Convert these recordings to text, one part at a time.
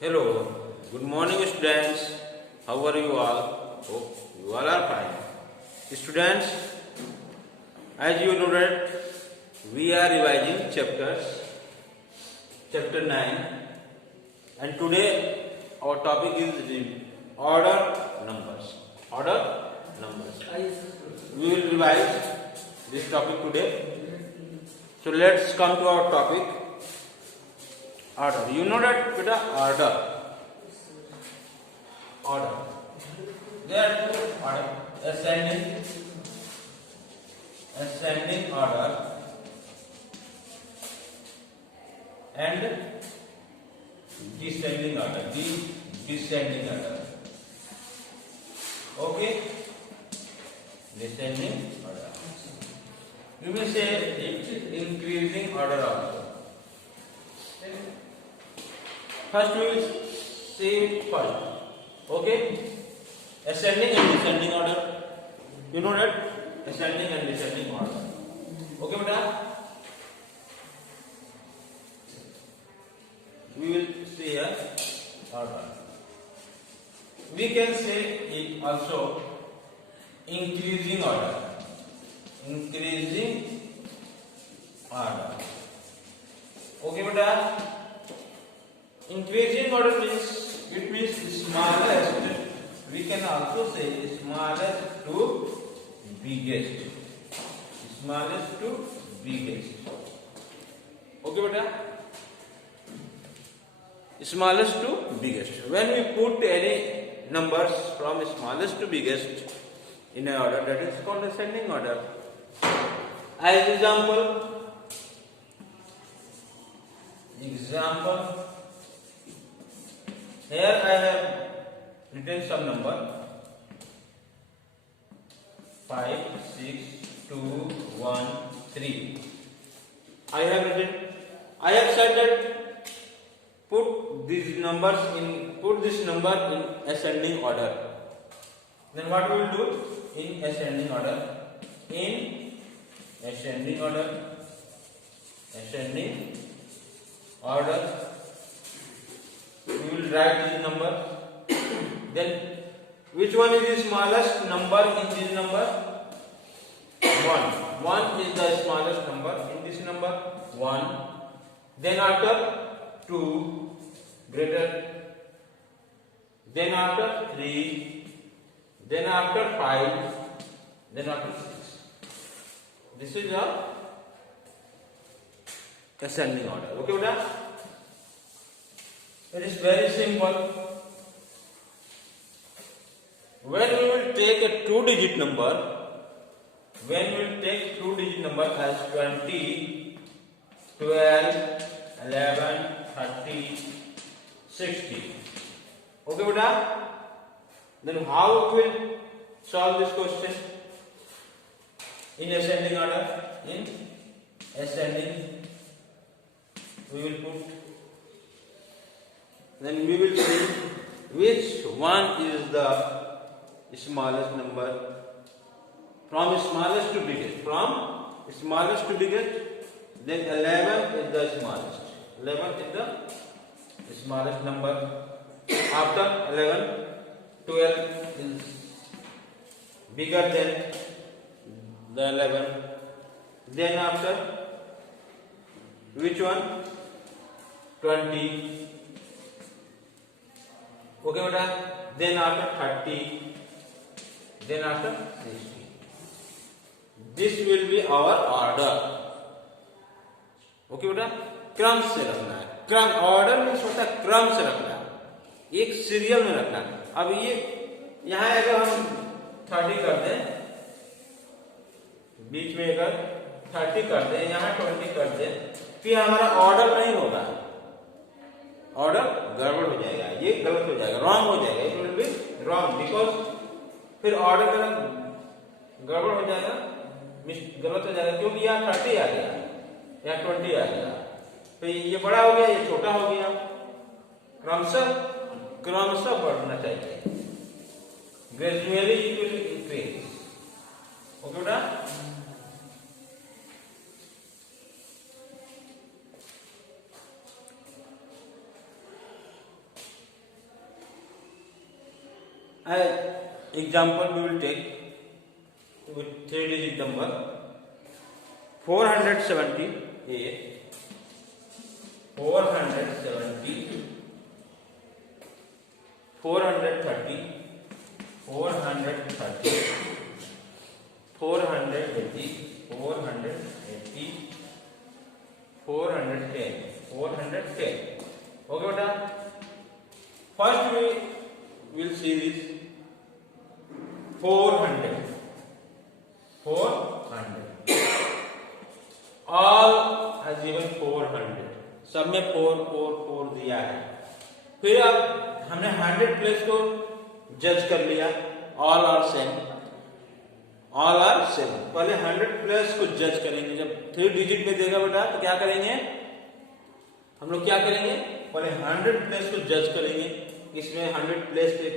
Hello, good morning students. How are you all? Hope you all are fine. Students, as you know that we are revising chapter 9, and today our topic is the order numbers. Order numbers. We will revise this topic today. So let's come to our topic. Order. You know that beta order. There are two order. Ascending order and descending order. Descending order. Okay. Descending order. You may say increasing order also. First we will see first. Okay. Ascending and descending order. You know that? Ascending and descending order. Okay, beta? We will see here order. We can say it also increasing order. Increasing order. Okay, beta? Increasing order means it means smallest. We can also say smallest to biggest. Smallest to biggest. Okay, beta? Smallest to biggest. When we put any numbers from smallest to biggest in an order, that is called ascending order. As example, here I have written some number 5, 6, 2, 1, 3. I have said that put this number in ascending order. Then what we will do in ascending order? In ascending order, we will write this number. Then which one is the smallest number in this number? 1. 1 is the smallest number in this number. 1. Then after 2 greater. Then after 3. Then after 5. Then after 6. This is your ascending order. Okay, beta? It is very simple. When we will take a two-digit number, as 20, 12, 11, 30, 60. Okay, beta? Then how we will solve this question? In ascending order. In ascending, we will put. Then we will see which one is the smallest number from smallest to biggest. Then 11 is the smallest. 11 is the smallest number. After 11, 12 is bigger than the 11. Then after which one? 20. Okay, beta? Then after 30. Then after 60. This will be our order. Okay, beta? क्रम से रखना है. क्रम ऑर्डर में होता है क्रम से रखना है, एक सीरियल में रखना है. अब ये यहाँ अगर हम 30 कर दें, बीच में अगर 30 कर दें, यहाँ 20 कर दें, फिर हमारा ऑर्डर नहीं होगा. ऑर्डर गड़बड़ हो जाएगा, ये गलत हो जाएगा, रॉन्ग हो जाएगा. It will be wrong because फिर ऑर्डर का गड़बड़ हो जाएगा, गलत हो जाएगा, क्योंकि यहाँ 30 आ गया, यहाँ 20 आ गया, तो ये बड़ा हो गया, ये छोटा हो गया. क्रमशः बढ़ना चाहिए. Gradually it will increase. Okay बेटा? example we will take with 3-digit number 478, 470, 430, 430, 480, 480, 410, 410. Okay बेटा, first we will see this 400, 400. All has given 400. सब में 4 4 4 दिया है. फिर अब हमने 100 प्लेस को जज कर लिया. All are same, all are same. पहले 100 प्लेस को जज करेंगे. जब 3 डिजिट में देगा बेटा तो क्या करेंगे हम लोग, क्या करेंगे पहले 100 प्लेस को जज करेंगे. इसमें 100 प्लेस पे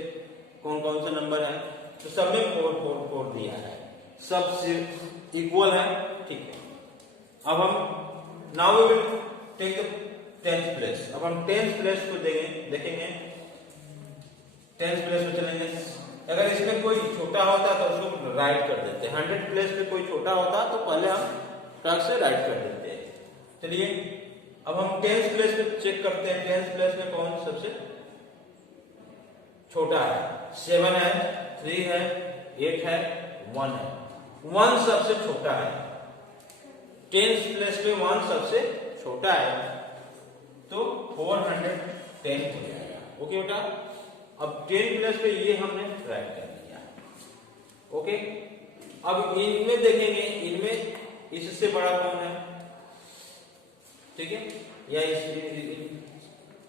कौन कौन सा नंबर है, तो सब में 4 4 4 दिया है. सब सिर्फ इक्वल है. ठीक है. अब हम now we will take the 10th place. अब हम 10th प्लेस को देखेंगे. 10th प्लेस में चलेंगे. अगर इसमें कोई छोटा होता तो उसको राइट कर देते. 100 प्लेस में कोई छोटा होता तो पहले हम टक से राइट कर देते. चलिए अब हम 10th प्लेस पे चेक करते हैं. 10th प्लेस में कौन सबसे छोटा है. 7 है, 3 है, 8 है, 1 है. 1 सबसे छोटा है. 10th प्लेस पे 1 सबसे छोटा है तो 410 हो जाएगा. ओके बेटा. अब 10 प्लेस पे ये हमने राइट कर दिया. ओके. अब इनमें देखेंगे, इनमें इससे बड़ा कौन है. ठीक है. या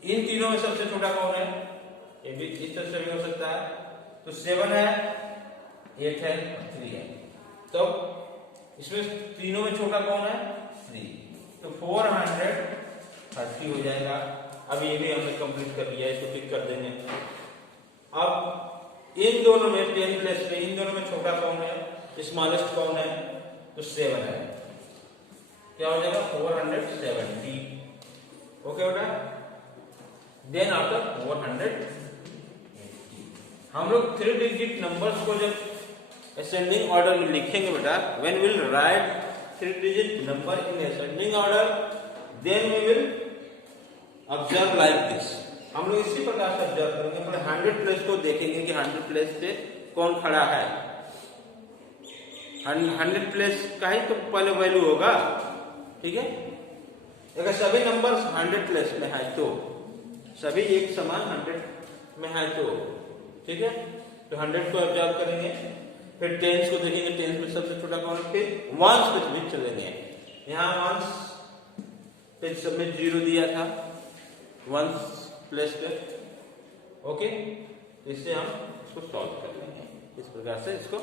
इन तीनों में सबसे छोटा कौन है, ये भी इस तरह से भी हो सकता है. तो 7 है, 8 है, 3 है. तो इसमें तीनों में छोटा कौन है, 3. तो 430 हो जाएगा. अब ये भी हमने कंप्लीट कर लिया. इसको टिक कर देंगे. अब इन दोनों में 10 प्लेस पे इन दोनों में छोटा कौन है, स्मॉलेस्ट कौन है, तो 7 है. क्या हो जाएगा 470. ओके बेटा. देन आफ्टर 480 हम लोग 3 डिजिट नंबर्स को जब असेंडिंग ऑर्डर में लिखेंगे बेटा, when will write 3 digit number in ascending order, then we will observe like this. हम लोग इसी प्रकार से ऑब्जर्व करेंगे. पहले 100 प्लेस को देखेंगे कि 100 प्लेस पे कौन खड़ा है. 100 प्लेस का ही तो पहले वैल्यू होगा. ठीक है. अगर सभी नंबर 100 प्लेस में है तो सभी एक समान 100 में है तो ठीक है. तो 100 को ऑब्जर्व करेंगे. फिर 10 को देखेंगे. 10 में सबसे छोटा कौन है. फिर 1s पे भी चलेंगे. यहाँ 1s पे सब में 0 दिया था 1s प्लेस पे. ओके. इससे हम इसको सॉल्व कर लेंगे. इस प्रकार से इसको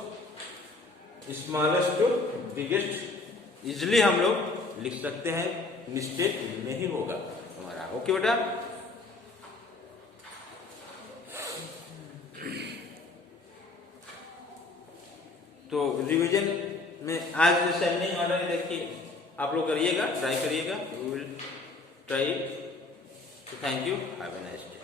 स्मॉलेस्ट टू बिगेस्ट इजिली हम लोग लिख सकते हैं. मिस्टेक नहीं होगा हमारा. ओके बेटा. तो रिवीजन में आज असेंडिंग ऑर्डर देखिए आप लोग करिएगा, ट्राई करिएगा. We will try. Thank you. Have a nice day.